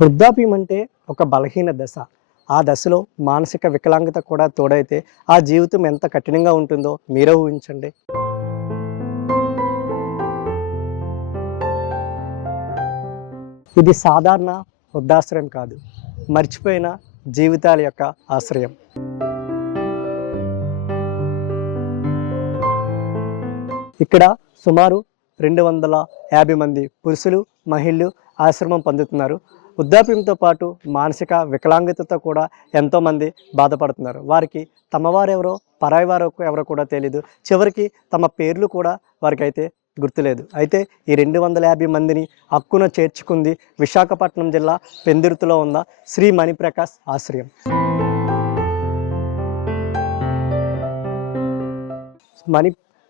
వృద్ధాప్యం అంటే ఒక బలహీన దశ. ఆ దశలో మానసిక వికలాంగత కూడా తోడైతే ఆ జీవితం ఎంత కఠినంగా ఉంటుందో మీరే ఊహించండి. ఇది సాధారణ వృద్ధాశ్రయం కాదు, మర్చిపోయిన జీవితాల యొక్క ఆశ్రయం. ఇక్కడ సుమారు 250 మంది పురుషులు, మహిళలు ఆశ్రమం పొందుతున్నారు. వృద్ధాప్యంతో పాటు మానసిక వికలాంగతతో కూడా ఎంతోమంది బాధపడుతున్నారు. వారికి తమవారెవరో పరాయి వారు ఎవరో కూడా తెలీదు. చివరికి తమ పేర్లు కూడా వారికైతే గుర్తులేదు. అయితే ఈ 250 మందిని హక్కున చేర్చుకుంది విశాఖపట్నం జిల్లా పెందుర్తిలో ఉన్న శ్రీ మణిప్రకాష్ ఆశ్రయం.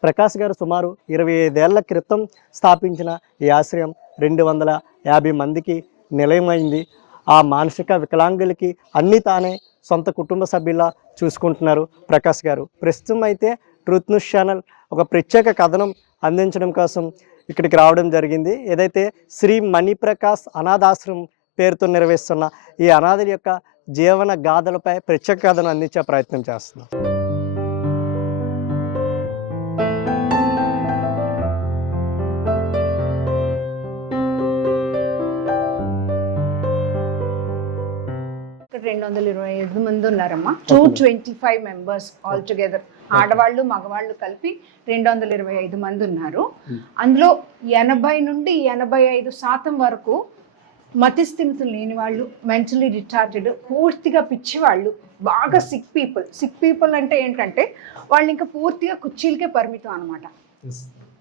ప్రకాష్ గారు సుమారు 25 ఏళ్ల క్రితం స్థాపించిన ఈ ఆశ్రయం 250 మందికి నిలయమైంది. ఆ మానసిక వికలాంగులకి అన్నీ తానే సొంత కుటుంబ సభ్యులా చూసుకుంటున్నారు ప్రకాష్ గారు. ప్రస్తుతం అయితే ట్రూత్ న్యూస్ ఛానల్ ఒక ప్రత్యేక కథనం అందించడం కోసం ఇక్కడికి రావడం జరిగింది. ఏదైతే శ్రీ మణిప్రకాష్ అనాథాశ్రమం పేరుతో నిర్వహిస్తున్న ఈ అనాథల యొక్క జీవన గాథలపై ప్రత్యేక కథనం అందించే ప్రయత్నం చేస్తున్నాం. ఇక్కడ 225 మంది ఉన్నారమ్మా. 225 మెంబర్స్ ఆల్ టుగెదర్. ఆడవాళ్ళు మగవాళ్ళు కలిపి 225 మంది ఉన్నారు. అందులో 80 నుండి 85% వరకు మతిస్థిమితం లేని వాళ్ళు, మెంటలీ రిటార్టెడ్, పూర్తిగా పిచ్చివాళ్ళు, బాగా సిక్ పీపుల్ అంటే ఏంటంటే వాళ్ళు ఇంకా పూర్తిగా కుర్చీలకే పరిమితం అనమాట.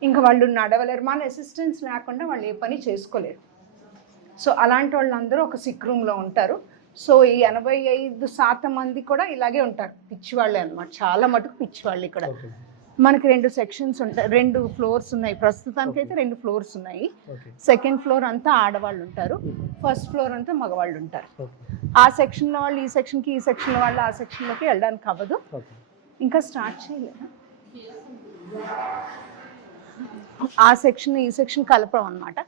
ఇంకా వాళ్ళు నడవలేరు, మన అసిస్టెన్స్ లేకుండా వాళ్ళు ఏ పని చేసుకోలేరు. సో అలాంటి వాళ్ళందరూ ఒక సిక్ రూమ్లో ఉంటారు. సో ఈ 85% మంది కూడా ఇలాగే ఉంటారు, పిచ్చివాళ్ళే అనమాట. చాలా మటుకు పిచ్చివాళ్ళు. ఇక్కడ మనకి 2 సెక్షన్స్ ఉంటాయి, 2 ఫ్లోర్స్ ఉన్నాయి. ప్రస్తుతానికైతే 2 ఫ్లోర్స్ ఉన్నాయి. సెకండ్ ఫ్లోర్ అంతా ఆడవాళ్ళు ఉంటారు, ఫస్ట్ ఫ్లోర్ అంతా మగవాళ్ళు ఉంటారు. ఆ సెక్షన్లో వాళ్ళు ఈ సెక్షన్కి, ఈ సెక్షన్లో వాళ్ళు ఆ సెక్షన్లోకి వెళ్ళడానికి అవ్వదు. ఇంకా స్టార్ట్ చేయలేదు. ఆ సెక్షన్ ఈ సెక్షన్ కలపడం అనమాట.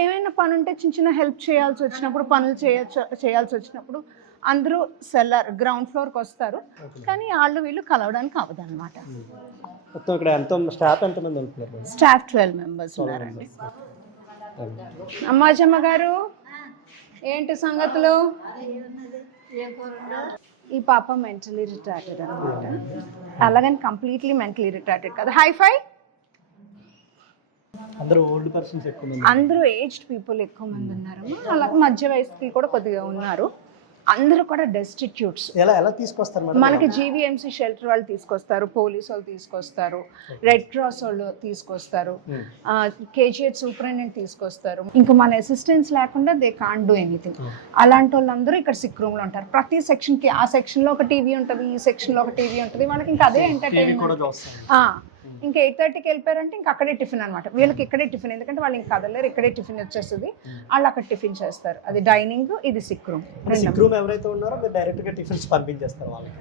ఏమైనా పని ఉంటే చిన్న హెల్ప్ చేయాల్సి వచ్చినప్పుడు, పనులు చేయాల్సి వచ్చినప్పుడు అందరూ గ్రౌండ్ ఫ్లోర్కి వస్తారు. కానీ వాళ్ళు వీళ్ళు కలవడానికి అవ్వదు అనమాట. స్టాఫ్ 12 మెంబర్స్ ఉన్నారండి. అమ్మాజమ్మ గారు, ఏంటి సంగతులు? ఈ పాప మెంటలీ రిటార్టెడ్ అనమాట. అలాగని కంప్లీట్లీ మెంటలీ రిటార్టెడ్ కాదు. హైఫై అందరూ ఏజ్డ్ పీపుల్ ఎక్కువ మంది ఉన్నారమ్మా. అలాగే మధ్య వయసుకి కూడా కొద్దిగా ఉన్నారు. అందరూ కూడా డెస్టిట్యూట్స్. మనకి జీవీఎంసీ షెల్టర్ వాళ్ళు తీసుకొస్తారు, పోలీసు వాళ్ళు తీసుకొస్తారు, రెడ్ క్రాస్ వాళ్ళు తీసుకొస్తారు, కేజీహెచ్ సూపరింటెండెంట్ తీసుకొస్తారు. ఇంకా మన అసిస్టెన్స్ లేకుండా దే కాంట్ డూ ఎనీథింగ్. అలాంటి వాళ్ళందరూ ఇక్కడ సిక్ రూమ్లో ఉంటారు. ప్రతి సెక్షన్కి ఆ సెక్షన్లో ఒక టీవీ ఉంటుంది, ఈ సెక్షన్లో ఒక టీవీ ఉంటుంది. వాళ్ళకి ఇంకా అదే ఎంటర్టైన్మెంట్. ఇంకా 8:30కి వెళ్ళిపోయారంటే ఇంకా అక్కడే టిఫిన్ అనమాట. వీళ్ళకి ఇక్కడే టిఫిన్, ఎందుకంటే వాళ్ళు ఇంకా కదలేరు. ఇక్కడే టిఫిన్ వచ్చేస్తుంది, వాళ్ళు అక్కడ టిఫిన్ చేస్తారు. అది డైనింగ్, ఇది సిక్ రూమ్. ఎవరైతే ఉన్నారో డైరెక్ట్ గా టిఫిన్స్ పంపించేస్తారు వాళ్ళకి.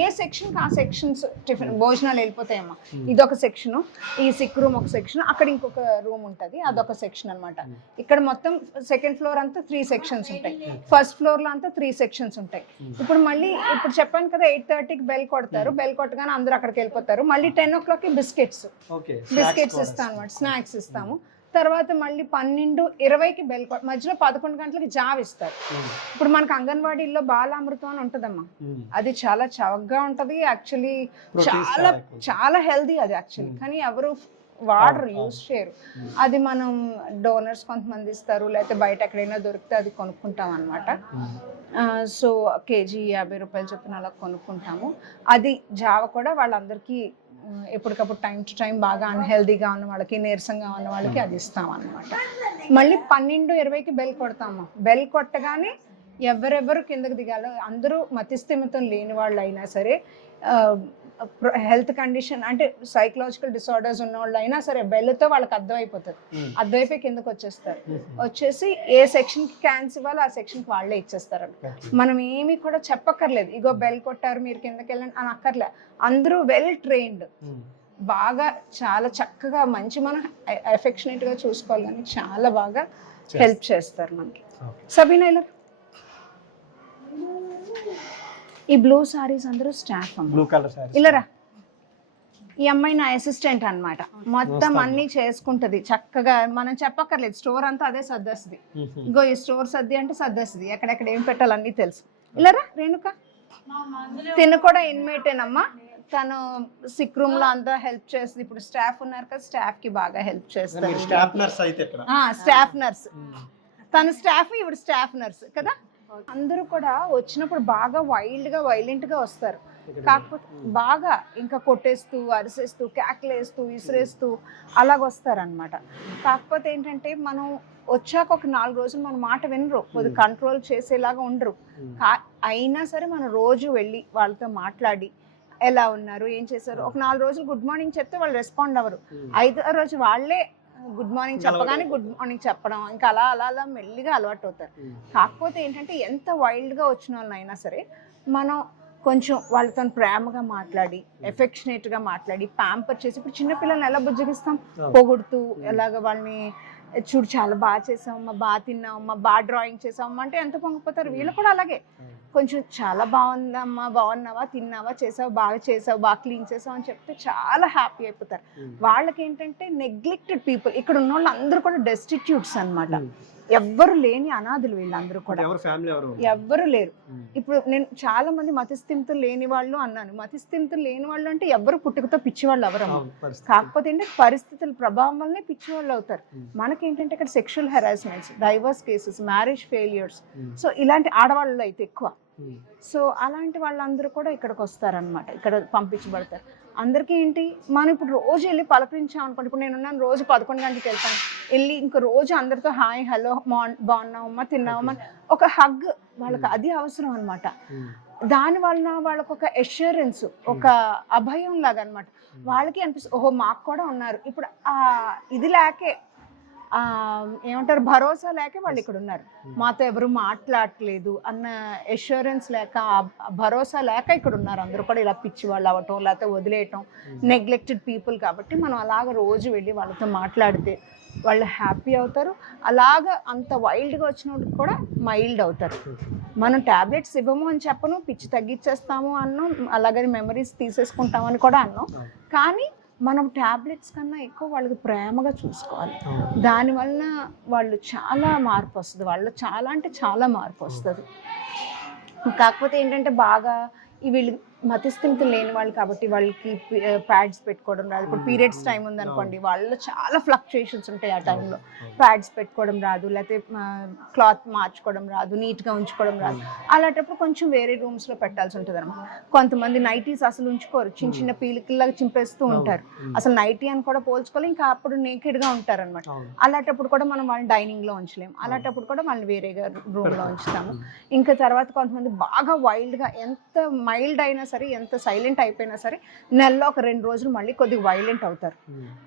ఏ సెక్షన్ ఆ సెక్షన్స్ టిఫిన్ భోజనాలు వెళ్ళిపోతాయమ్మా. ఇదొక సెక్షన్, ఈ సిక్ రూమ్ ఒక సెక్షన్, అక్కడ ఇంకొక రూమ్ ఉంటుంది, అదొక సెక్షన్ అనమాట. ఇక్కడ మొత్తం సెకండ్ ఫ్లోర్ అంతా 3 సెక్షన్స్ ఉంటాయి, ఫస్ట్ ఫ్లోర్ లో అంతా 3 సెక్షన్స్ ఉంటాయి. ఇప్పుడు చెప్పాను కదా, 8:30కి బెల్ కొడతారు. బెల్ కొట్టగానే అందరూ అక్కడికి వెళ్ళిపోతారు. మళ్ళీ 10 o'clockకి బిస్కెట్స్ ఇస్తాం అనమాట, స్నాక్స్ ఇస్తాము. తర్వాత మళ్ళీ 12:20కి బెల్ మధ్యలో 11 గంటలకి జావ్ ఇస్తారు. ఇప్పుడు మనకు అంగన్వాడీలో బాలామృతం అని ఉంటుందమ్మా, అది చాలా చవకగా ఉంటుంది. యాక్చువల్లీ చాలా చాలా హెల్దీ అది యాక్చువల్లీ, కానీ ఎవరు వాడరు, యూజ్ చేయరు. అది మనం డోనర్స్ కొంతమంది ఇస్తారు, లేకపోతే బయట ఎక్కడైనా దొరికితే అది కొనుక్కుంటాం అనమాట. సో కేజీ 50 రూపాయలు చొప్పున అలా కొనుక్కుంటాము. అది జావ కూడా వాళ్ళందరికీ ఎప్పటికప్పుడు టైం టు టైం బాగా అన్హెల్దీగా ఉన్న వాళ్ళకి, నీరసంగా ఉన్న వాళ్ళకి అది ఇస్తాం అనమాట. మళ్ళీ 12:20కి బెల్ కొడతాము. బెల్ కొట్టగానే ఎవరెవరు కిందకి దిగాలో, అందరూ మతిస్థిమితం లేని వాళ్ళు అయినా సరే, హెల్త్ కండిషన్ అంటే సైకలాజికల్ డిసార్డర్స్ ఉన్న వాళ్ళు అయినా సరే, బెల్తో వాళ్ళకి అర్థమైపోతుంది. అర్థమైపోయి కిందకి వచ్చేస్తారు. వచ్చేసి ఏ సెక్షన్కి క్యాన్స్ ఇవ్వాలో ఆ సెక్షన్కి వాళ్ళే ఇచ్చేస్తారు. మనం ఏమీ కూడా చెప్పక్కర్లేదు, ఇగో బెల్ కొట్టారు మీరు కిందకి వెళ్ళండి అని అక్కర్లే. అందరూ వెల్ ట్రైన్డ్, బాగా చాలా చక్కగా మంచి మనం ఎఫెక్షనేట్గా చూసుకోవాలి, కానీ చాలా బాగా హెల్ప్ చేస్తారు మనకి. సబీనా ఇలా ఈ బ్లూ సారీస్ అందరూ స్టాఫ్ బ్లూ కలర్ సారీ. ఇల్లరా ఈ అమ్మాయి నా అసిస్టెంట్ అన్నమాట. మొత్తం అన్ని చేసుకుంటది చక్కగా, మనం చెప్పక్కర్లేదు, స్టోర్ అంతా అదే సర్దేస్తుంది. ఇంకో ఈ స్టోర్ సర్ది అంటే సర్దేస్తుంది, ఎక్కడెక్కడ ఏం పెట్టాలన్నీ తెలుసు. ఇల్లరా రేణుక తిను కూడా ఇన్మేటేనమ్మా, తను సిక్ రూమ్ లో అంతా హెల్ప్ చేస్తుంది. ఇప్పుడు స్టాఫ్ ఉన్నారు కదా, స్టాఫ్ కి బాగా హెల్ప్ చేస్తారు. స్టాఫ్ నర్స్ అయితే ఇక్కడ. స్టాఫ్ నర్స్, తను స్టాఫ్, ఇప్పుడు స్టాఫ్ నర్స్ కదా. అందరూ కూడా వచ్చినప్పుడు బాగా వైలెంట్ గా వస్తారు, కాకపోతే బాగా ఇంకా కొట్టేస్తూ అరిసేస్తూ కేకలేస్తూ విసిరేస్తూ అలాగొస్తారనమాట. కాకపోతే ఏంటంటే మనం వచ్చాక ఒక 4 రోజులు మన మాట వినరు, కొద్దిగా కంట్రోల్ చేసేలాగా ఉండరు. అయినా సరే మనం రోజు వెళ్ళి వాళ్ళతో మాట్లాడి ఎలా ఉన్నారు ఏం చేశారు, ఒక 4 రోజులు గుడ్ మార్నింగ్ చెప్తే వాళ్ళు రెస్పాండ్ అవ్వరు. 5వ రోజు వాళ్ళే గుడ్ మార్నింగ్ చెప్పగానే గుడ్ మార్నింగ్ చెప్పడం, ఇంకా అలా అలా అలా మెల్లిగా అలవాటు అవుతారు. కాకపోతే ఏంటంటే ఎంత వైల్డ్గా వచ్చిన వాళ్ళైనా సరే మనం కొంచెం వాళ్ళతో ప్రేమగా మాట్లాడి ఎఫెక్షనేట్గా మాట్లాడి ప్యాంపర్ చేసి, ఇప్పుడు చిన్నపిల్లల్ని ఎలా బుజ్జగిస్తాం, పొగుడుతూ ఎలాగ వాళ్ళని చూడు చాలా బాగా చేసావమ్మా, బాగా తిన్నావమ్మా, బాగా డ్రాయింగ్ చేసావమ్మా అంటే ఎంత పొంగిపోతారు. వీళ్ళు కూడా అలాగే కొంచెం చాలా బాగుందమ్మా, బాగున్నావా, తిన్నావా, చేసావు, బాగా చేసావు, బాగా క్లీన్ చేసావు అని చెప్తే చాలా హ్యాపీ అయిపోతారు. వాళ్ళకి ఏంటంటే నెగ్లెక్టెడ్ పీపుల్, ఇక్కడ ఉన్న వాళ్ళు అందరూ కూడా డెస్టిట్యూట్స్ అన్నమాట, ఎవ్వరు లేని అనాథులు వీళ్ళందరూ కూడా, ఎవ్వరు లేరు. ఇప్పుడు నేను చాలా మంది మతిస్థిమితులు లేని వాళ్ళు అన్నాను. మతిస్థిమితులు లేని వాళ్ళు అంటే ఎవ్వరు పుట్టుకతో పిచ్చివాళ్ళు ఎవరమ్మా, కాకపోతే ఏంటంటే పరిస్థితుల ప్రభావం వల్లనే పిచ్చివాళ్ళు అవుతారు. మనకేంటంటే ఇక్కడ sexual harassments, divorce cases, marriage failures, so ఇలాంటి ఆడవాళ్ళు అయితే ఎక్కువ. సో అలాంటి వాళ్ళందరూ కూడా ఇక్కడికి వస్తారనమాట, ఇక్కడ పంపించబడతారు. అందరికీ ఏంటి, మనం ఇప్పుడు రోజు వెళ్ళి పలకరించాం అనుకోండి, ఇప్పుడు నేనున్నాను రోజు 11 గంటలకు వెళ్తాను, వెళ్ళి ఇంకో రోజు అందరితో హాయ్ హలో బాగున్నావమ్మా తిన్నావమ్మా ఒక హగ్, వాళ్ళకి అది అవసరం అనమాట. దాని వలన వాళ్ళకు ఒక అష్యూరెన్స్, ఒక అభయం లాగా అనమాట. వాళ్ళకి అనిపిస్తుంది ఓహో మాకు కూడా ఉన్నారు. ఇప్పుడు ఇది లేకే ఏమంటారు, భరోసా లేక వాళ్ళు ఇక్కడ ఉన్నారు, మాతో ఎవరు మాట్లాడట్లేదు అన్న అష్యూరెన్స్ లేక, భరోసా లేక ఇక్కడ ఉన్నారు. అందరూ కూడా ఇలా పిచ్చి వాళ్ళు అవ్వటం లేకపోతే వదిలేయటం, నెగ్లెక్టెడ్ పీపుల్. కాబట్టి మనం అలాగ రోజు వెళ్ళి వాళ్ళతో మాట్లాడితే వాళ్ళు హ్యాపీ అవుతారు. అలాగ అంత వైల్డ్గా వచ్చిన వాళ్ళకి కూడా మైల్డ్ అవుతారు. మనం ట్యాబ్లెట్స్ ఇవ్వము అని చెప్పను, పిచ్చి తగ్గించేస్తాము అన్నాం, అలాగని మెమరీస్ తీసేసుకుంటామని కూడా అన్నాం. కానీ మనం ట్యాబ్లెట్స్ కన్నా ఎక్కువ వాళ్ళకి ప్రేమగా చూసుకోవాలి. దానివల్ల వాళ్ళు చాలా మార్పు వస్తుంది, వాళ్ళు చాలా అంటే చాలా మార్పు వస్తుంది. కాకపోతే ఏంటంటే బాగా వీళ్ళు మతిస్థిమితం లేని వాళ్ళు కాబట్టి వాళ్ళకి ప్యాడ్స్ పెట్టుకోవడం రాదు. ఇప్పుడు పీరియడ్స్ టైం ఉందనుకోండి, వాళ్ళలో చాలా ఫ్లక్చుయేషన్స్ ఉంటాయి ఆ టైంలో, ప్యాడ్స్ పెట్టుకోవడం రాదు, లేకపోతే క్లాత్ మార్చుకోవడం రాదు, నీట్గా ఉంచుకోవడం రాదు. అలాంటప్పుడు కొంచెం వేరే రూమ్స్లో పెట్టాల్సి ఉంటుంది అన్నమాట. కొంతమంది నైటీస్ అసలు ఉంచుకోరు, చిన్న చిన్న పీలికల్లాగా చింపేస్తూ ఉంటారు, అసలు నైటీ అని కూడా పోల్చుకోవాలి, ఇంకా అప్పుడు నేకెడ్గా ఉంటారు అనమాట. అలాంటప్పుడు కూడా మనం వాళ్ళని డైనింగ్లో ఉంచలేము, అలాంటప్పుడు కూడా వాళ్ళని వేరేగా రూమ్లో ఉంచుతాము. ఇంకా తర్వాత కొంతమంది బాగా వైల్డ్గా, ఎంత మైల్డ్ అయినా సరే, ఎంత సైలెంట్ అయిపోయినా సరే, నెలలో ఒక 2 రోజులు మళ్ళీ కొద్దిగా వైలెంట్ అవుతారు.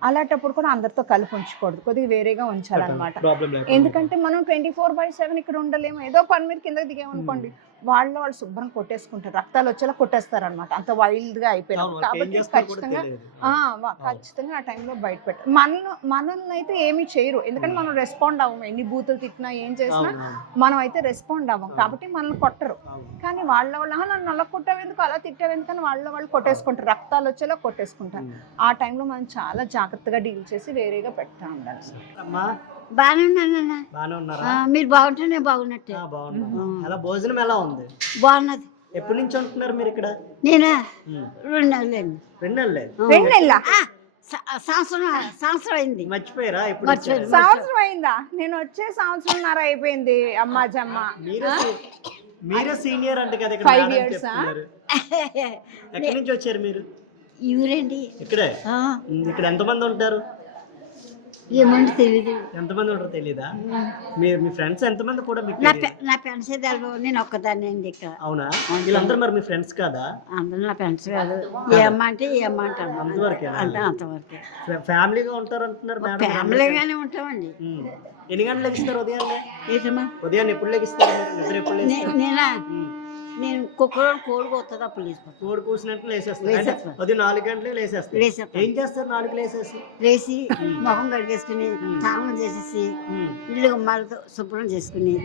అలాంటప్పుడు కూడా అందరితో కలిపి ఉంచకూడదు, కొద్దిగా వేరేగా ఉంచాలన్నమాట. ఎందుకంటే మనం 24/7 ఇక్కడ ఉండలేము. ఏదో పని మీద కిందకి దిగామనుకోండి, వాళ్ళు శుభ్రం కొట్టేసుకుంటారు, రక్తాలు వచ్చేలా కొట్టేస్తారు అనమాట, అంత వైల్డ్గా అయిపోయినాం. కాబట్టి ఖచ్చితంగా ఆ టైంలో బయట పెట్టారు. మనల్ని అయితే ఏమీ చేయరు, ఎందుకంటే మనం రెస్పాండ్ అవ్వము. ఎన్ని బూతులు తిట్టినా ఏం చేసినా మనం అయితే రెస్పాండ్ అవ్వం, కాబట్టి మనల్ని కొట్టరు. కానీ వాళ్ళ నన్ను అలా కొట్టావెందుకు, అలా తిట్టావెందుకు అని వాళ్ళు కొట్టేసుకుంటారు, రక్తాలు వచ్చేలా కొట్టేసుకుంటారు. ఆ టైంలో మనం చాలా జాగ్రత్తగా డీల్ చేసి వేరేగా పెడతా ఉండాలి. బాగానే ఉన్నానన్నా, మీరు బాగుంటే నేను బాగున్నట్టే. భోజనం ఎలా ఉంది? బాగున్నది. ఎప్పటి నుంచి ఉంటున్నారు మీరు ఇక్కడ? నేనా 2 నెలలు. 2 నెలలే? సంవత్సరం అయింది. మర్చిపోయారా? సంవత్సరం అయిందా? నేను వచ్చే 1.5 సంవత్సరం అయిపోయింది అమ్మాజమ్మ. మీరే సీనియర్ అంటే కదా, 5 years. ఎక్కడి నుంచి వచ్చారు మీరు? ఊరేండి. ఇక్కడే? ఇక్కడ ఎంతమంది ఉంటారు? ఏమంటే తెలీదు. ఎంతమంది ఉంటారో తెలీదా? మీ ఫ్రెండ్స్ ఎంతమంది కూడా? నా ఫ్రెండ్స్ నేను ఒక్కదాన్ని అండి ఇక్కడ. అవునా? వీళ్ళందరూ మరి మీ ఫ్రెండ్స్ కాదా? అందరూ నా ఫ్రెండ్స్ కాదు. ఏమంటే ఏమంటారు అంతవరకే? అంతవరకే. ఫ్యామిలీగా ఉంటారు అంటున్నారు. ఫ్యామిలీగానే ఉంటామండి. ఎన్ని గంటలు లెగిస్తారు ఉదయాన్నే? ఏమా ఉదయాన్నే ఎప్పుడు లెగిస్తారు? నిద్ర ఎప్పుడు? నేనా నేను కుక్కలో కోడి కొత్తది అప్పుడు లేచిపోతాను. కోడి కూసినట్లు లేసేస్తారు అంటే లేచేస్తాను. ఉదయం 4 గంటలకు లేసేస్తారు. లేచేస్తాను. ఏం చేస్తారు 4కి లేసేసి? లేచి మొహం కడిగేసుకుని స్నానం చేసేసి ఇల్లు గుమ్మాలతో శుభ్రం చేసుకుని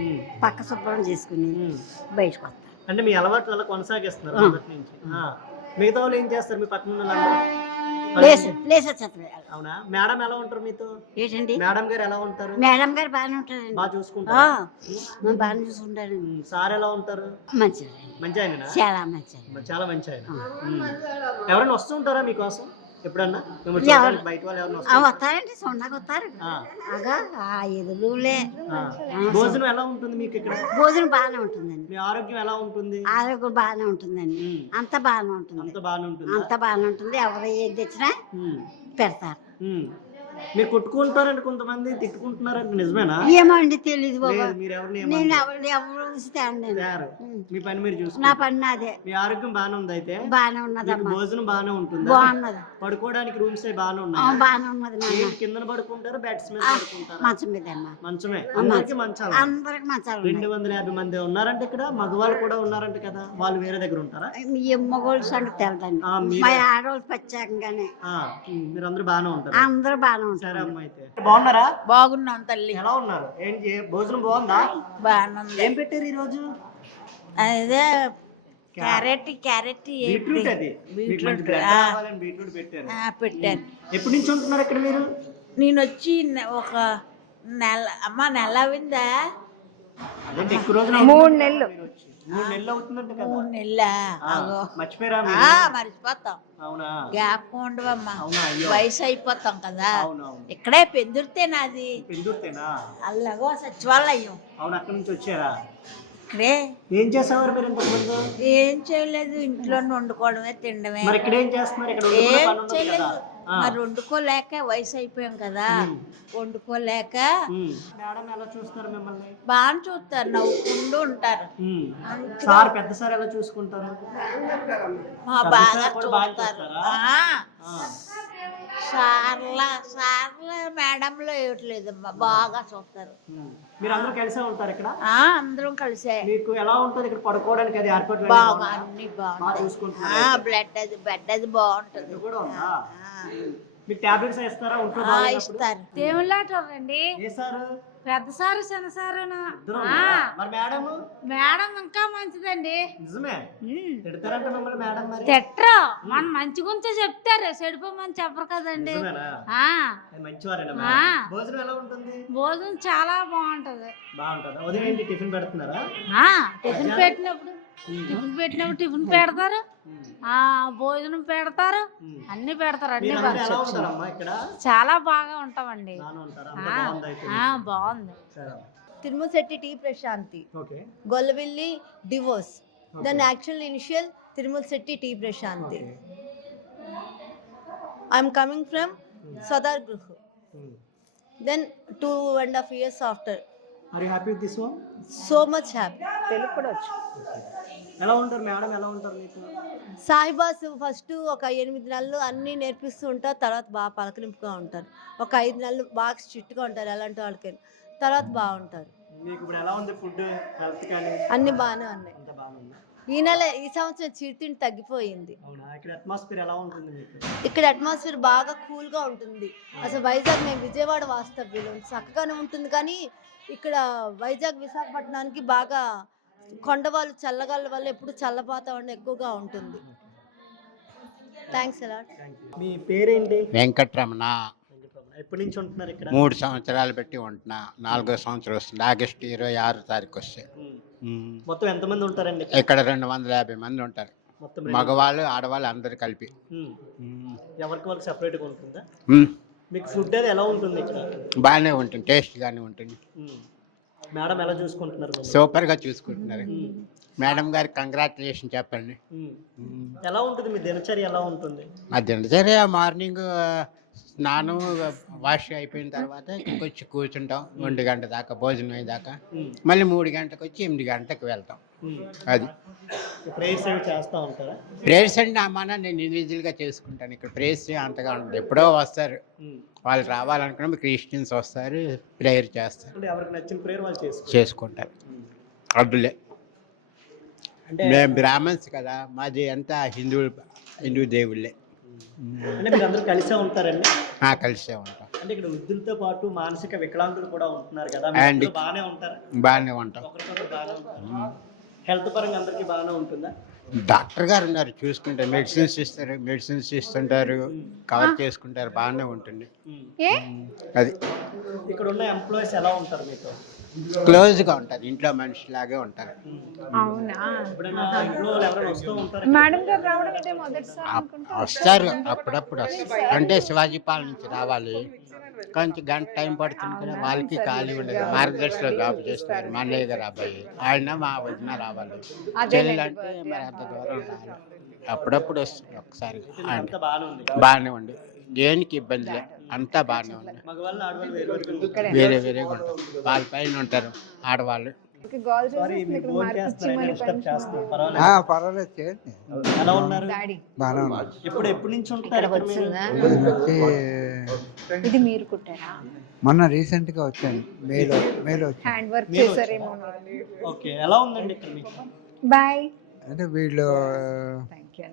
పక్క శుభ్రం చేసుకుని బయటకు వస్తాను. అంటే మీ అలవాట్లు అలా కొనసాగిస్తున్నారు మొదటి నుంచి. మిగతా వాళ్ళు ఏం చేస్తారు మీ పక్కన ఉన్న వాళ్ళందరూ? లేచేస్తాను. అవునా? మేడం ఎలా ఉంటారు మీతో? ఏంటండి మేడం గారు ఎలా ఉంటారు? మేడం గారు బాగానే ఉంటారండి. బాగా చూసుకుంటారు. బాగానే చూసుకుంటారండి. సార్ ఎలా ఉంటారు? మంచిగా మంచి ఆయన. చాలా మంచిగా. చాలా మంచి ఆయన. ఎవరైనా వస్తూ ఉంటారా మీకోసం ఎప్పుడన్నా? మిమ్మల్ని చూడడానికి బయట వాళ్ళు ఎవరైనా వస్తారు? వస్తారండి, సొండగా వస్తారు. అగా ఎదురులే. భోజనం ఎలా ఉంటుంది మీకు ఇక్కడ? భోజనం బాగానే ఉంటుందండి. మీ ఆరోగ్యం ఎలా ఉంటుంది? ఆరోగ్యం బాగానే ఉంటుందండి. అంత బాగానే ఉంటుంది. అంత బాగానే ఉంటుంది. అంత బాగానే ఉంటుంది. ఎవరు ఏది తెచ్చినా పెడతారు. మీరు కొట్టుకుంటారండి, కొంతమంది తిట్టుకుంటున్నారండి, నిజమేనా? ఏమో అండి తెలీదు బాబా. మీరు ఎవరిని నేను ఎవరు ఇస్తాను. మీ పని మీరు చూసుకుంటారు. నా పని నాదే. మీ ఆరోగ్యం బాగానే ఉంది అయితే? బాగానే ఉన్నదమ్మా. భోజనం బాగానే ఉంటుంది. బాగున్నది. పడుకోవడానికి రూమ్స్ బాగానే ఉన్నాయి? బాగానే ఉన్నది. కింద పడుకుంటారు, బెడ్స్ మీద పడుకుంటారు? మంచం మీద అమ్మా. మంచమే. అందరికి మంచాలు. అందరికి మంచాలు. 250 మంది ఉన్నారంటే ఇక్కడ. మగవాళ్ళు కూడా ఉన్నారంటే కదా, వాళ్ళు వేరే దగ్గర ఉంటారా? ఈ మగోళ్ళ సంగతి తెలదండి. మా ఆడవాళ్ళు ప్రత్యేకంగానే. మీరు అందరూ బాగానే ఉంటారు? అందరూ బాగానే ఉంటారు. సరే అమ్మ అయితే. బాగున్నారా? బాగున్నాం తల్లి. ఎలా ఉన్నారు? ఏంటి భోజనం బాగుందా? బాగుంది. ఏం పెట్టారు ఈ రోజు? అదే క్యారెట్ బీట్రూట్. అది బీట్రూట్ పెట్టారు. పెట్టాను. ఎప్పటి నుంచి ఉంటున్నారు ఇక్కడ మీరు? నేను వచ్చి ఒక నెల అయిందా? అదే ఎక్కువ రోజులు. 3 నెలలు. 3 నెలలు అవుతుందంట కదా. 3 నెలలా? మర్చిపోయారా? మర్చిపోతాం. అవునా? జ్ఞాపకం ఉండవమ్మా. అవునా? వయసు అయిపోతాం కదా. అవునవును. ఇక్కడే పెందుర్తే నాది. పెందుర్తేనా? అలాగో సచివాలయం. అవును, అక్కడ నుంచి వచ్చారా? ఇక్కడే. ఏం చేసేవారు మీరు ఇంతకుముందు? ఏం చేయలేదు, ఇంట్లో వండుకోవడమే తినడమే. మరి ఇక్కడ ఏం చేస్తున్నారు? ఇక్కడ ఏం చేయలేదు. మరి వండుకోలేక వయసు అయిపోయాం కదా, వండుకోలేక. మేడం ఎలా చూస్తారు మిమ్మల్ని? బాగా చూస్తారు, నవ్వుకుంటూ ఉంటారు. సార్ పెద్ద సార్ ఎలా చూసుకుంటారు? బాగా చూస్తారు. సార్ల మేడంలో ఇవ్వట్లేదమ్మా, బాగా చూస్తారు. మీరు అందరూ కలిసే ఉంటారు ఇక్కడ? అందరం కలిసే. మీకు ఎలా ఉంటుంది ఇక్కడ పడుకోవడానికి? అది ఏర్పాట్లు బాగా అన్ని బాగుంటాయి. బెడ్ అది బాగుంటుంది. కూడా ఉందా? మీకు టాబ్లెట్స్ ఇస్తారా? ఇస్తారు. దేవుళ్ళండి. ఏ సారు? పెద్ద సారు చిన్న సారు. మరి మేడం? మేడం ఇంకా మంచిదండి. నిజమే. తిడతారంట మిమ్మల్ని మేడం? మరి తిట్టరు, మన మంచి గురించి చెప్తారు, చెడిపోమని చెప్పరు కదండి. మంచివారేనా? భోజనం ఎలా ఉంటుంది? భోజనం చాలా బాగుంటది. బాగుంటుంది. ఉదయం ఏంటి టిఫిన్ పెడుతున్నారా? టిఫిన్ పెట్టినప్పుడు టిఫిన్ పెడతారు, భోజనం పెడతారు, అన్ని పెడతారు. అన్ని చాలా బాగా ఉంటామండి. బాగుంది. Tirumalashetti T Prashanti, Gollavilli divorce, then actual initial Tirumalashetti T Prashanti. I'm coming from Swadhar Group. Then 2.5 years after. Are you happy with this one? So much happy. Telugu కూడా వచ్చు. ఎలా ఉంటారు మేడం? ఎలా ఉంటారు మీకు? సాయిబాస్ ఫస్ట్ ఒక 8 నెలలు అన్నీ నేర్పిస్తూ ఉంటారు, తర్వాత బాగా పలకరింపుగా ఉంటారు. ఒక 5 నెలలు బాగా స్ట్రిక్ట్గా ఉంటారు ఎలాంటి వాళ్ళకి, తర్వాత బాగుంటారు. మీకు ఇప్పుడు ఎలా ఉంది ఫుడ్, హెల్త్ కానీ? అన్నీ బాగానే ఉన్నాయి. ఈ సంవత్సరం చిరుతిండి తగ్గిపోయింది. ఇక్కడ అట్మాస్ఫియర్ బాగా కూల్గా ఉంటుంది. అసలు వైజాగ్, మేము విజయవాడ వాస్తవ్యులు, చక్కగానే ఉంటుంది. కానీ ఇక్కడ వైజాగ్ విశాఖపట్నానికి బాగా కొండవాళ్ళు చల్లగాళ్ళ వల్ల ఎప్పుడు చల్లపాతం ఎక్కువగా ఉంటుంది. Thanks a lot. మీ పేరేంటి? వెంకటరమణ. ఎప్పటి నుంచి ఉంటున్నారు ఇక్కడ? 3 సంవత్సరాలు పెట్టి ఉంటున్నా. 4వ సంవత్సరం వస్తుంది. ఆగస్టు 26వ తారీఖు వస్తే. మొత్తం ఎంతమంది ఉంటారండి ఇక్కడ? 250 మంది ఉంటారు, మగవాళ్ళు ఆడవాళ్ళు అందరు కలిపి. ఎవరికి వాళ్ళకి సెపరేట్గా ఉంటుందా? మీకు ఫుడ్ అది ఎలా ఉంటుంది ఇక్కడ? బాగానే ఉంటుంది, టేస్ట్గానే ఉంటుంది. మేడం ఎలా చూసుకుంటున్నారు? సూపర్గా చూసుకుంటున్నారు. మేడం గారికి కంగ్రాచులేషన్ చెప్పండి. ఎలా ఉంటుంది మీ దినచర్య? ఎలా ఉంటుంది మా దినచర్య? మార్నింగ్ స్నానం వాష్ అయిపోయిన తర్వాత ఇంకొచ్చి కూర్చుంటాం 1 గంట దాకా, భోజనం అయ్యేదాకా. మళ్ళీ 3 గంటలకు వచ్చి 8 గంటలకు వెళ్తాం. అది ప్రేయర్స్ చేస్తూ ఉంటారా? ప్రేయర్స్ అంటే అమ్మాన నేను ఇండివిజువల్గా చేసుకుంటాను. ఇక్కడ ప్రేయర్స్ అంతగా ఉంటుంది. ఎప్పుడో వస్తారు వాళ్ళు, రావాలనుకున్న క్రిస్టియన్స్ వస్తారు, ప్రేయర్ చేస్తారు, ఎవరికి నచ్చిన ప్రేయర్ వాళ్ళు చేసుకుంటారు. అడ్డులే అంటే మేము బ్రాహ్మణ్స్ కదా, మాది అంతా హిందూ దేవుళ్ళే. అంటే మీరు అందరూ కలిసే ఉంటారండి? కలిసే ఉంటాం. అంటే ఇక్కడ వృద్ధులతో పాటు మానసిక వికలాంగులు కూడా ఉంటున్నారు కదా, అండి. బాగానే ఉంటారు? బాగానే ఉంటాం. ఒకరికొకరు బాగానే ఉంటారు. హెల్త్ పరంగా అందరికీ బాగానే ఉంటుందా? డాక్టర్ గారు ఉన్నారు, చూసుకుంటారు, మెడిసిన్స్ ఇస్తుంటారు, కవర్ చేసుకుంటారు, బాగానే ఉంటుంది. ఏ అది ఇక్కడ ఉన్న ఎంప్లాయీస్ ఎలా ఉంటారు మీతో? క్లోజ్గా ఉంటారు, ఇంట్లో మనిషిలాగే ఉంటారు. అవునా? ఎప్పుడైనా ఇంట్లో వాళ్ళు ఎవరైనా వస్తూ ఉంటారు? మేడం గారు రావడం ఇదే మొదటిసారి అనుకుంటా. వస్తారు, అప్పుడప్పుడు వస్తారు. అంటే శివాజీ పాలన నుంచి రావాలి, కొంచెం గంట టైం పడుతుంది కదా, వాళ్ళకి ఖాళీ ఉండదు. మార్గదర్శిలో జాబ్ చేస్తారు మా అన్నయ్య గారు అబ్బాయి, ఆయన మా వదిన రావాలి. చెల్లెలు అంటే మరి అంత దూరం రావాలి, అప్పుడప్పుడు వస్తుంది ఒకసారి. అంతా బాగానే ఉంది. బాగానే ఉంది, దేనికి ఇబ్బంది లేదు, అంతా బాగానే ఉంది. మగవాళ్ళు ఆడవాళ్ళు వేరు వేరే వేరేగా ఉంటారు, వాళ్ళ పైన ఉంటారు ఆడవాళ్ళు. గోల్ సారీ, చేసి మీ ఇక్కడ ఫోన్ మార్పు చేస్తున్నారని మళ్ళీ డిస్టర్బ్ చేస్తున్నారు. పనిష్మెంట్. పర్వాలేదు. పర్వాలేదు చేయండి. ఎలా ఉన్నారు? డాడీ బాగానే ఉన్నారు. ఎప్పటి నుంచి ఉంటారు ఇక్కడ మీరు? నేను వచ్చి ఇది మీరు కుట్టారా? మొన్న రీసెంట్గా వచ్చాను, మేలో వచ్చాను. Hand work చేశారేమో. ఓకే, ఎలా ఉందండి ఇక్కడ మీకు? బాయ్. అంటే వీళ్ళు థ్యాంక్ యూ.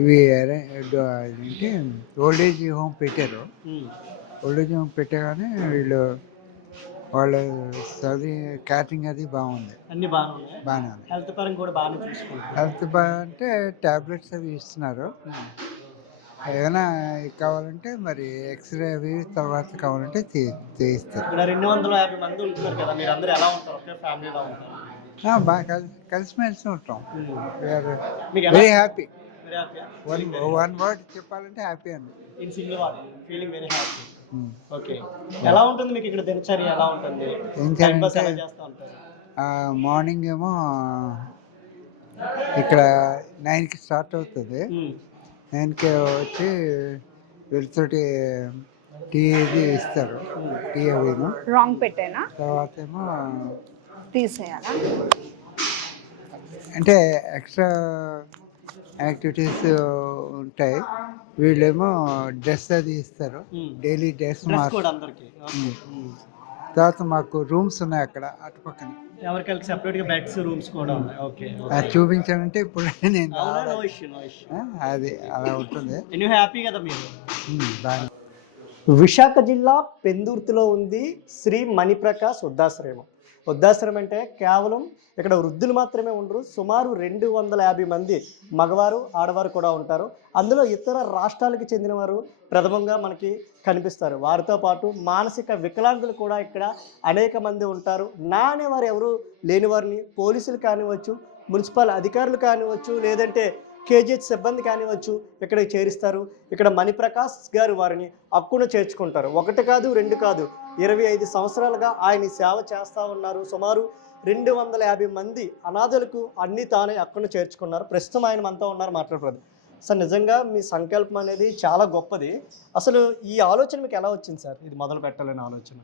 ఇవి ఏంటి ఓల్డేజ్ హోమ్ పెట్టారు. ఓల్డేజ్ హోమ్ పెట్టగానే వాళ్ళు చదివి క్యాటరింగ్ అది బాగుంది, అన్ని బాగున్నాయి. బాగానే ఉంది. హెల్త్ పరంగా కూడా బాగానే చూసుకుంటారు. హెల్త్ అంటే టాబ్లెట్స్ అవి ఇస్తున్నారు. ఏదైనా కావాలంటే మరి ఎక్స్రే అవి తర్వాత కావాలంటే చేయిస్తారు. ఇక్కడ 250 మంది ఉంటున్నారు కదా, మీరు అందరూ ఎలా ఉంటారు? ఒకే ఫ్యామిలీలో ఉంటారు? బాగా కలిసిమెలిసి ఉంటాం. మీకు very happy. very happy. One word చెప్పాలంటే హ్యాపీ అండి. In single word, feeling very happy. Okay, ఎలా ఉంటుంది మీకు ఇక్కడ దినచర్య? ఎలా ఉంటుంది? టైం పాస్ ఎలా చేస్తూ ఉంటారు? మార్నింగ్ ఏమో ఇక్కడ 9కి స్టార్ట్ అవుతుంది. 9కి వచ్చి వీళ్ళతోటి టీ ఇది ఇస్తారు, టీ అవిను. రాంగ్ పెట్టేనా? తర్వాత ఏమో తీసేయాలా? అంటే ఎక్స్ట్రా యాక్టివిటీస్ ఉంటాయి. వీళ్ళేమో డ్రెస్ అది ఇస్తారు, డైలీ డ్రెస్ కూడా అందరికి. తర్వాత మాకు రూమ్స్ ఉన్నాయి అక్కడ అటుపక్కన, ఎవరికి సెపరేట్ గా బెడ్స్ రూమ్స్ కూడా ఉన్నాయి. ఓకే, అది చూపించానంటే ఇప్పుడు నేను నో ఇష్యూ. అది అలా ఉంటుంది. ఎన్ని హ్యాపీ కదా మీరు? బాగా. విశాఖ జిల్లా పెందుర్తిలో ఉంది శ్రీ మణిప్రకాష్ వృద్ధాశ్రమం. వృద్ధాశ్రమం అంటే కేవలం ఇక్కడ వృద్ధులు మాత్రమే ఉండరు, సుమారు 250 మంది మగవారు ఆడవారు కూడా ఉంటారు. అందులో ఇతర రాష్ట్రాలకు చెందినవారు ప్రథమంగా మనకి కనిపిస్తారు. వారితో పాటు మానసిక వికలాంగులు కూడా ఇక్కడ అనేక మంది ఉంటారు. నా అనేవారు ఎవరు లేని వారిని పోలీసులు కానివచ్చు, మున్సిపల్ అధికారులు కానివచ్చు, లేదంటే కేజీహెచ్ సిబ్బంది కానివచ్చు ఇక్కడికి చేరుస్తారు. ఇక్కడ మణిప్రకాష్ గారు వారిని హక్కున చేర్చుకుంటారు. 1 కాదు 2 కాదు 25 సంవత్సరాలుగా ఆయన సేవ చేస్తూ ఉన్నారు. సుమారు 250 మంది అనాథులకు అన్ని తానే హక్కున చేర్చుకున్నారు. ప్రస్తుతం ఆయన మనతో ఉన్నారు, మాట్లాడలేదు. సార్, నిజంగా మీ సంకల్పం అనేది చాలా గొప్పది. అసలు ఈ ఆలోచన మీకు ఎలా వచ్చింది సార్, ఇది మొదలు పెట్టాలని ఆలోచన?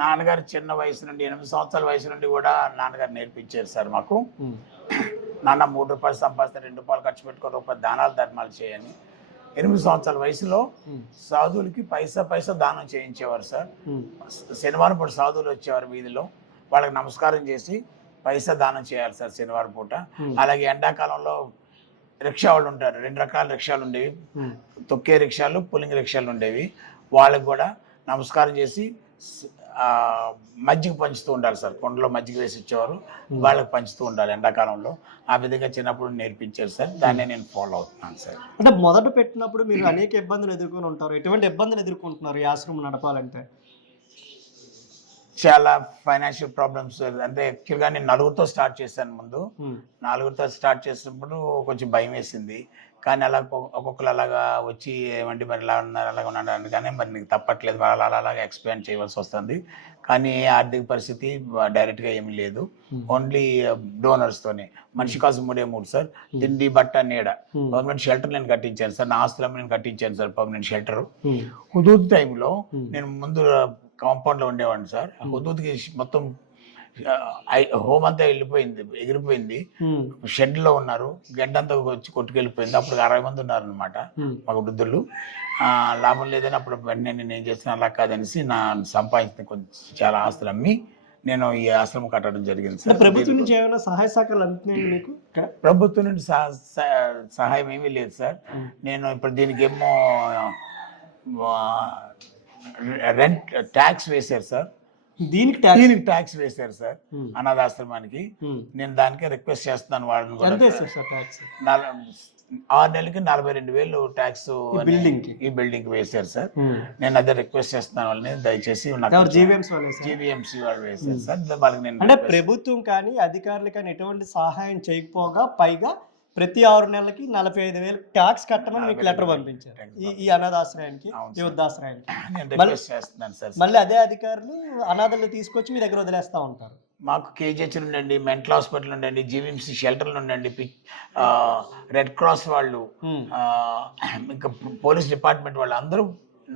నాన్నగారు చిన్న వయసు నుండి 8 సంవత్సరాల వయసు నుండి కూడా నాన్నగారు నేర్పించారు సార్ మాకు. నాన్న 3 రూపాయలు సంపాదిస్తే 2 రూపాయలు ఖర్చు పెట్టుకో, రూపాయలు దానాలు ధర్మాలు చేయని. 8 సంవత్సరాల వయసులో సాధువులకి పైసా దానం చేయించేవారు సార్. శనివారం పూట సాధువులు వచ్చేవారు వీధిలో, వాళ్ళకి నమస్కారం చేసి పైసా దానం చేయాలి సార్ శనివారం పూట. అలాగే ఎండాకాలంలో రిక్షా వాళ్ళు ఉంటారు, 2 రకాల రిక్షాలు ఉండేవి, తొక్కే రిక్షాలు, పులింగ్ రిక్షాలు ఉండేవి. వాళ్ళకి కూడా నమస్కారం చేసి మజ్జిగ పంచుతూ ఉండాలి సార్. కొండలో మజ్జిగ వేసి ఇచ్చేవారు, వాళ్ళకి పంచుతూ ఉండాలి ఎండాకాలంలో. ఆ విధంగా చిన్నప్పుడు నేర్పించారు సార్, దాన్నే నేను ఫాలో అవుతున్నాను సార్. అంటే మొదట పెట్టినప్పుడు మీరు అనేక ఇబ్బందులు ఎదుర్కొని ఉంటారు. ఎటువంటి ఇబ్బందులు ఎదుర్కొంటున్నారు ఈ ఆశ్రమం నడపాలంటే? చాలా ఫైనాన్షియల్ ప్రాబ్లమ్స్. అంటే యాక్చువల్గా నేను 4గురితో స్టార్ట్ చేశాను. ముందు 4గురితో స్టార్ట్ చేసినప్పుడు కొంచెం భయం వేసింది. కానీ అలా ఒక్కొక్కరు అలాగా వచ్చి ఏమంటే మరి ఇలా ఉన్నారు అలాగ ఉన్నారు, కానీ మరి నీకు తప్పట్లేదు, మరి అలాగా ఎక్స్పాండ్ చేయవలసి వస్తుంది. కానీ ఆర్థిక పరిస్థితి డైరెక్ట్గా ఏమీ లేదు, ఓన్లీ డోనర్స్తోనే. మనిషి కోసం 3 సార్. తిండి, బట్ట, నీడ. పర్మనెంట్ షెల్టర్ నేను కట్టించాను సార్, నా ఆస్తులమ్మ నేను కట్టించాను సార్ పర్మనెంట్ షెల్టర్. హుదూద్ టైంలో నేను ముందు కాంపౌండ్లో ఉండేవాడిని సార్. హుదూద్కి మొత్తం హోమ్ అంతా ఎగిరిపోయింది. షెడ్లో ఉన్నారు, గడ్డంతా వచ్చి కొట్టుకెళ్ళిపోయింది. అప్పుడు 60 మంది ఉన్నారు అనమాట మాకు వృద్ధులు. లాభం లేదని అప్పుడు వెంటనే నేను ఏం చేస్తున్నా, అలా కాదనేసి నా సంపాదించిన కొంచెం చాలా ఆస్తులు అమ్మి నేను ఈ ఆశ్రమం కట్టడం జరిగింది అంటే సార్. ప్రభుత్వం నుంచి ఏమైనా సహాయ సహకారాలు అందుతున్నాయండి మీకు ఇక్కడ? ప్రభుత్వం నుండి సహాయం ఏమీ లేదు సార్. నేను ఇప్పుడు దీనికి ఏమో రెంట్ ట్యాక్స్ వేశారు సార్. దీనికి ట్యాక్స్ వేశారు సార్ అనాథాశ్రమానికి. నేను దానికే రిక్వెస్ట్ చేస్తున్నాను వాళ్ళని కూడా. ఎంత వేస్తారు సార్ ట్యాక్స్? 6 నెలలకి 42,000 ట్యాక్స్ ఈ బిల్డింగ్ వేశారు సార్. నేను అదే రిక్వెస్ట్ చేస్తున్నాను వాళ్ళని, దయచేసి జీవీఎంసీ వాళ్ళు వేశారు సార్. వాళ్ళకి నేను అంటే ప్రభుత్వం కానీ అధికారులు కానీ ఎటువంటి సహాయం చేయకపోగా పైగా ప్రతి 6 నెలలకి 45,000 ట్యాక్స్ కట్టమని మీకు లెటర్ పంపించారు ఈ అనాథాశ్రయానికి, ఈ వృద్ధాశ్రయానికి. నేను రిక్వెస్ట్ చేస్తున్నాను సార్. మళ్ళీ అదే అధికారులు అనాథలు తీసుకొచ్చి మీ దగ్గర వదిలేస్తూ ఉంటారు. మాకు కేజీహెచ్ ఉండండి, మెంటల్ హాస్పిటల్ ఉండండి, జీవీఎంసీ షెల్టర్లు ఉండండి, రెడ్ క్రాస్ వాళ్ళు, ఇంకా పోలీస్ డిపార్ట్మెంట్ వాళ్ళు అందరూ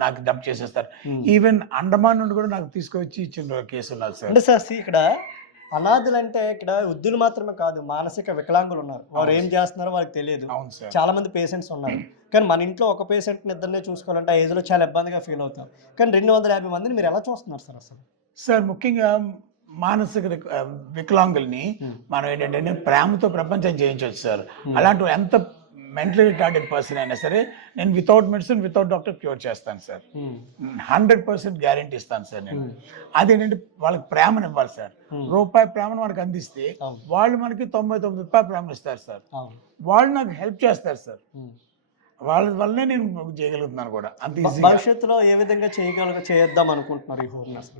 నాకు డంప్ చేసేస్తారు. ఈవెన్ అండమాన్ నుండి కూడా నాకు తీసుకొచ్చి ఇచ్చిన కేసు ఉన్నారు సార్. అంటే సార్ ఇక్కడ అనాథులు అంటే ఇక్కడ వృద్ధులు మాత్రమే కాదు, మానసిక వికలాంగులు ఉన్నారు. వారు ఏం చేస్తున్నారో వాళ్ళకి తెలియదు. చాలా మంది పేషెంట్స్ ఉన్నారు. కానీ మన ఇంట్లో ఒక పేషెంట్ని ఇద్దరినే చూసుకోవాలంటే ఆ ఏజ్లో చాలా ఇబ్బందిగా ఫీల్ అవుతాం. కానీ 250 మందిని మీరు ఎలా చూస్తున్నారు సార్ అసలు? సార్ ముఖ్యంగా మానసిక వికలాంగుల్ని మనం ఏంటంటే ప్రేమతో ప్రపంచం చేయించవచ్చు సార్. అలాంటి ఎంత మెంటలీ రిటార్డెడ్ పర్సన్ అయినా సరే నేను without medicine, without doctor cure చేస్తాను సార్. 100% గ్యారెంటీ ఇస్తాను సార్ నేను. అదేంటంటే వాళ్ళకి ప్రేమను ఇవ్వాలి సార్. రూపాయి ప్రేమను మనకు అందిస్తే వాళ్ళు మనకి 99 రూపాయల ప్రేమను ఇస్తారు సార్. వాళ్ళు నాకు హెల్ప్ చేస్తారు సార్. వాళ్ళ వల్లనే నేను చేయగలుగుతున్నాను కూడా. అంత ఈజీ. భవిష్యత్తులో ఏ విధంగా చేద్దాం అనుకుంటున్నారు ఈ హోమ్ నర్స్?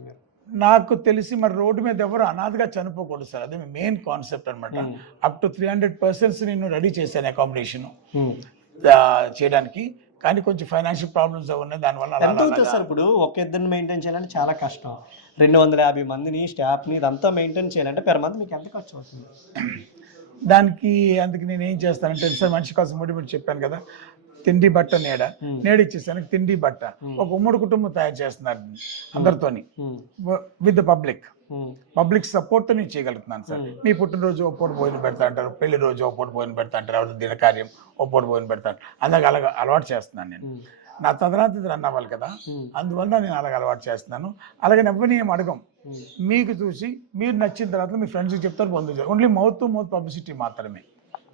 నాకు తెలిసి మరి రోడ్డు మీద ఎవరు అనాథగా చనిపోకూడదు సార్. అదే మెయిన్ కాన్సెప్ట్ అనమాట. అప్ టు 300 persons నేను రెడీ చేశాను అకామిడేషన్ చేయడానికి. కానీ కొంచెం ఫైనాన్షియల్ ప్రాబ్లమ్స్ ఉన్నాయి, దానివల్ల. ఎంత అవుతుంది సార్ ఇప్పుడు ఒక ఇద్దరిని మెయింటైన్ చేయాలంటే? చాలా కష్టం. 250 మందిని స్టాఫ్ని ఇదంతా మెయింటైన్ చేయాలంటే పెర్ మంత్ మీకు ఎంత ఖర్చు అవుతుంది? దానికి అందుకు నేను ఏం చేస్తానంటే సార్, మనిషి కోసం ముడిపెట్టి చెప్పాను కదా, తిండి బట్ట నేడ ఇచ్చేసాను. తిండి బట్ట ఒక ఉమ్మడి కుటుంబం తయారు చేస్తున్నారు అందరితోని, విత్ ద పబ్లిక్ సపోర్ట్ తో నేను చేయగలుగుతున్నాను సార్. మీ పుట్టినరోజు ఓ పూట భోజనం పెడతా అంటారు, పెళ్లి రోజు ఓ పూట భోజనం పెడతా అంటారు, ఎవరి దినకార్యం ఓ పూట భోజనం పెడతాను. అలాగా అలవాటు చేస్తున్నాను నేను. నా తదనంతరం రన్ అవ్వాలి కదా, అందువల్ల నేను అలాగ అలవాటు చేస్తున్నాను. అలాగే ఎవరిని ఏం అడగం. మీకు చూసి మీరు నచ్చిన తర్వాత మీ ఫ్రెండ్స్కి చెప్తారు, బంధువులు. Only mouth to mouth publicity మాత్రమే.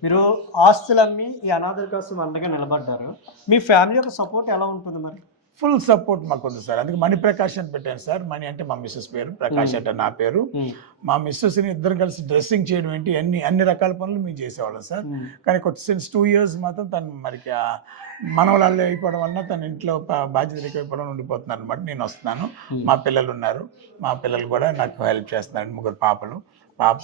మీరు ఆస్తులు అమ్మి ఈ అనాథల కోసం అండగా నిలబడ్డారు. మీ ఫ్యామిలీ యొక్క సపోర్ట్ ఎలా ఉంటుంది మరి? ఫుల్ సపోర్ట్ మాకు ఉంది సార్. అందుకే మణి ప్రకాష్ అని పెట్టాను సార్. మణి అంటే మా మిస్సెస్ పేరు, ప్రకాష్ అంటే నా పేరు. మా మిస్సెస్ని ఇద్దరు కలిసి డ్రెస్సింగ్ చేయడం ఏంటి అన్ని రకాల పనులు మేము చేసేవాళ్ళం సార్. కానీ సిన్స్ 2 years మాత్రం తను మరికి మనవరాళ్ళు అయిపోవడం వలన తన ఇంట్లో బాధ్యతలు ఎక్కువైపోవడం ఉండిపోతున్నారు అనమాట. నేను వస్తున్నాను. మా పిల్లలు ఉన్నారు, మా పిల్లలు కూడా నాకు హెల్ప్ చేస్తున్నారు. 3 పాపలు.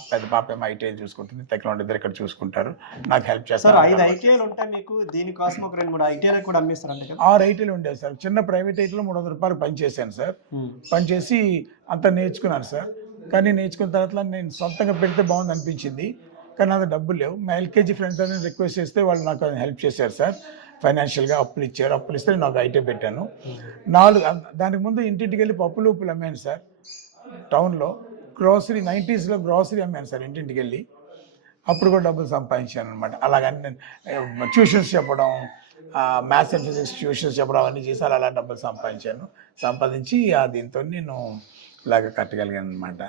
పెద్ద పాప ఏమో ఐటీఐ చూసుకుంటుంది, టెక్నాలజీ ఇద్దరు ఇక్కడ చూసుకుంటారు, నాకు హెల్ప్ చేస్తారు. 5 ఐటీఐలు ఉంటాయి మీకు, దీనికోసం ఒక 2-3 ఐటీఐలు కూడా అమ్మేస్తారు అంటే? 6 ఐటీఐలు ఉండేవి సార్. చిన్న ప్రైవేట్ ఐటీలో 300 రూపాయలు పనిచేశాను సార్. పనిచేసి అంతా నేర్చుకున్నాను సార్. కానీ నేర్చుకున్న తర్వాత నేను సొంతంగా పెడితే బాగుంది అనిపించింది. కానీ నాకు డబ్బులు లేవు. మా ఎల్కేజీ ఫ్రెండ్స్ అని రిక్వెస్ట్ చేస్తే వాళ్ళు నాకు హెల్ప్ చేశారు సార్. ఫైనాన్షియల్గా అప్పులు ఇచ్చారు. అప్పులు ఇస్తే నేను ఒక ఐటీఐ పెట్టాను. 4 దానికి ముందు ఇంటింటికి వెళ్ళి పప్పులు ఉప్పులు అమ్మాను సార్. టౌన్లో గ్రోసరీ 90s గ్రోసరీ అమ్మాను సార్ ఇంటింటికి వెళ్ళి. అప్పుడు కూడా డబ్బులు సంపాదించాను అనమాట. అలాగని నేను ట్యూషన్స్ చెప్పడం, మ్యాథ్స్ అండ్ ఫిజిక్స్ ట్యూషన్స్ చెప్పడం అవన్నీ చేసి అలా డబ్బులు సంపాదించి దీంతో నేను ఇలాగ కట్టగలిగాను అనమాట.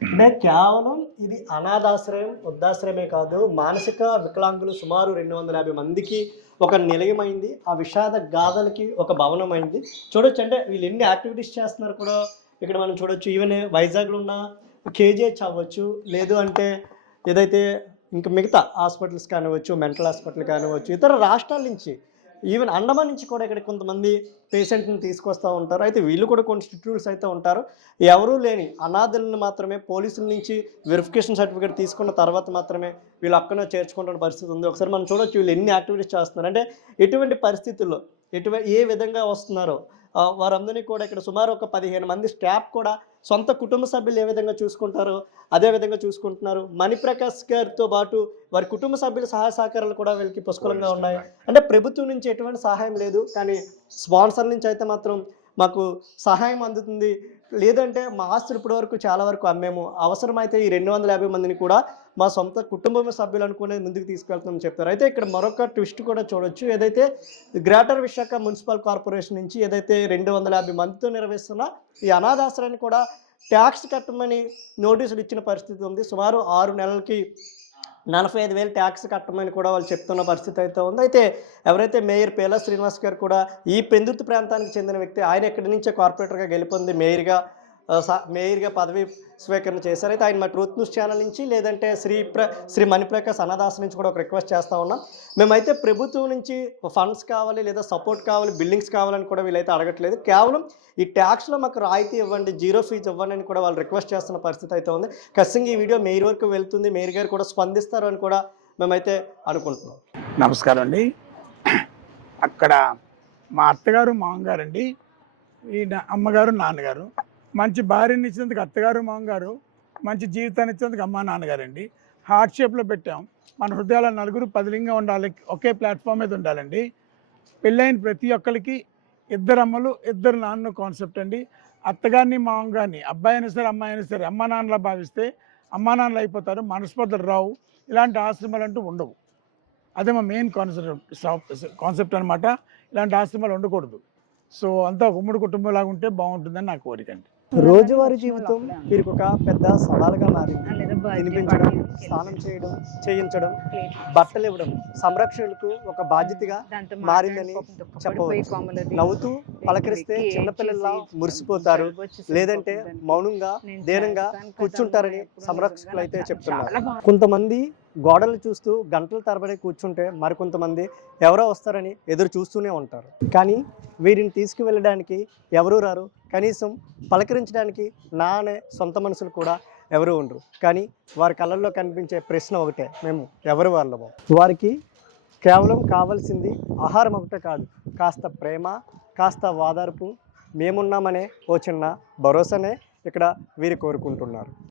అంటే కేవలం ఇది అనాథాశ్రయం, వృద్ధాశ్రయమే కాదు, మానసిక వికలాంగులు సుమారు 250 మందికి ఒక నిలయమైంది. ఆ విషాద గాథలకి ఒక భవనం అయింది. చూడొచ్చు. అంటే వీళ్ళు ఎన్ని యాక్టివిటీస్ చేస్తున్నారు కూడా ఇక్కడ మనం చూడొచ్చు. ఈవెన్ వైజాగ్లో ఉన్న కేజీహెచ్ అవ్వచ్చు, లేదు అంటే ఏదైతే ఇంకా మిగతా హాస్పిటల్స్ కానివచ్చు, మెంటల్ హాస్పిటల్ కానివచ్చు, ఇతర రాష్ట్రాల నుంచి, ఈవెన్ అండమాన్ నుంచి కూడా ఇక్కడ కొంతమంది పేషెంట్ని తీసుకొస్తూ ఉంటారు. అయితే వీళ్ళు కూడా కొన్ని స్టిట్యూట్స్ అయితే ఉంటారు. ఎవరూ లేని అనాథలను మాత్రమే పోలీసుల నుంచి వెరిఫికేషన్ సర్టిఫికేట్ తీసుకున్న తర్వాత మాత్రమే వీళ్ళు అక్కడనే చేర్చుకుంటున్న పరిస్థితి ఉంది. ఒకసారి మనం చూడొచ్చు వీళ్ళు ఎన్ని యాక్టివిటీస్ చేస్తున్నారు. అంటే ఎటువంటి పరిస్థితుల్లో ఏ విధంగా వస్తున్నారో వారందరినీ కూడా ఇక్కడ సుమారు ఒక 15 మంది స్టాఫ్ కూడా సొంత కుటుంబ సభ్యులు ఏ విధంగా చూసుకుంటారో అదే విధంగా చూసుకుంటున్నారు. మణిప్రకాష్ గారితో పాటు వారి కుటుంబ సభ్యుల సహాయ సహకారాలు కూడా వీళ్ళకి పుష్కలంగా ఉన్నాయి. అంటే ప్రభుత్వం నుంచి ఎటువంటి సహాయం లేదు, కానీ స్పాన్సర్ నుంచి అయితే మాత్రం మాకు సహాయం అందుతుంది. లేదంటే మా ఆస్తులు ఇప్పటి వరకు చాలా వరకు అమ్మేము, అవసరమైతే ఈ 250 మందిని కూడా మా సొంత కుటుంబ సభ్యులు అనుకునేది ముందుకు తీసుకెళ్తామని చెప్తారు. అయితే ఇక్కడ మరొక ట్విస్ట్ కూడా చూడొచ్చు. ఏదైతే గ్రేటర్ విశాఖ మున్సిపల్ కార్పొరేషన్ నుంచి ఏదైతే 250 మందితో నిర్వహిస్తున్న ఈ అనాథాశ్రయాన్ని కూడా ట్యాక్స్ కట్టమని నోటీసులు ఇచ్చిన పరిస్థితి ఉంది. సుమారు 6 నెలలకి 45,000 ట్యాక్స్ కట్టమని కూడా వాళ్ళు చెప్తున్న పరిస్థితి అయితే ఉంది. అయితే ఎవరైతే మేయర్ పేలా శ్రీనివాస్ గారు కూడా ఈ పెందుర్తి ప్రాంతానికి చెందిన వ్యక్తి, ఆయన ఎక్కడి నుంచే కార్పొరేటర్గా గెలుపొంది మేయర్గా పదవి స్వీకరణ చేశారు. అయితే ఆయన మా ట్రూత్ న్యూస్ ఛానల్ నుంచి లేదంటే శ్రీ మణిప్రకాష్ అన్నదాస్ నుంచి కూడా ఒక రిక్వెస్ట్ చేస్తూ ఉన్నాం. మేమైతే ప్రభుత్వం నుంచి ఫండ్స్ కావాలి లేదా సపోర్ట్ కావాలి, బిల్డింగ్స్ కావాలని కూడా వీళ్ళైతే అడగట్లేదు. కేవలం ఈ ట్యాక్స్లో మాకు రాయితీ ఇవ్వండి, 0 ఫీజు ఇవ్వండి అని కూడా వాళ్ళు రిక్వెస్ట్ చేస్తున్న పరిస్థితి అయితే ఉంది. ఖచ్చితంగా ఈ వీడియో మేయర్ వరకు వెళ్తుంది, మేయర్ గారు కూడా స్పందిస్తారు అని కూడా మేమైతే అనుకుంటున్నాం. నమస్కారం అండి. అక్కడ మా అత్తగారు మామగారు అండి, ఈ అమ్మగారు నాన్నగారు. మంచి భార్యని ఇచ్చినందుకు అత్తగారు మామగారు, మంచి జీవితాన్ని ఇచ్చినందుకు అమ్మ నాన్నగారు అండి. హార్ట్ షేప్లో పెట్టాం. మన హృదయాల నలుగురు పదిలింగా ఉండాలి, ఒకే ప్లాట్ఫామ్ మీద ఉండాలండి. పెళ్ళైన ప్రతి ఒక్కరికి 2 అమ్మలు 2 నాన్న కాన్సెప్ట్ అండి. అత్తగారిని మామగారిని, అబ్బాయి అయినా సరే అమ్మాయి అయినా సరే అమ్మా నాన్నలా భావిస్తే అమ్మా నాన్నలు అయిపోతారు, మనస్పర్ధలు రావు, ఇలాంటి ఆశ్రమాలు అంటూ ఉండవు. అదే మా మెయిన్ కాన్సెప్ట్ అనమాట. ఇలాంటి ఆశ్రమాలు ఉండకూడదు. సో అంతా ఒక ఉమ్మడి కుటుంబం లాగా ఉంటే బాగుంటుందని నా కోరిక అండి. రోజువారీ జీవితం వీరికి ఒక పెద్ద సవాలుగా మారింది. తినిపించడం, స్నానం చేయడం, చేయించడం, బట్టలు ఇవ్వడం సంరక్షకులకు ఒక బాధ్యతగా మారిందని చెప్పవచ్చు. నవ్వుతూ పలకరిస్తే చిన్నపిల్లల్లా మురిసిపోతారు, లేదంటే మౌనంగా దీనంగా కూర్చుంటారని సంరక్షకులు అయితే చెప్తున్నారు. కొంతమంది గోడలు చూస్తూ గంటల తరబడి కూర్చుంటే మరికొంతమంది ఎవరో వస్తారని ఎదురు చూస్తూనే ఉంటారు. కానీ వీరిని తీసుకువెళ్ళడానికి ఎవరూ రారు, కనీసం పలకరించడానికి నా అనే సొంత మనుషులు కూడా ఎవరు ఉండరు. కానీ వారి కళ్ళల్లో కనిపించే ప్రశ్న ఒకటే, మేము ఎవరు వాళ్ళము. వారికి కేవలం కావాల్సింది ఆహారం ఒకటే కాదు, కాస్త ప్రేమ, కాస్త ఓదార్పు, మేమున్నామనే ఓ చిన్న భరోసానే ఇక్కడ వీరు కోరుకుంటున్నారు.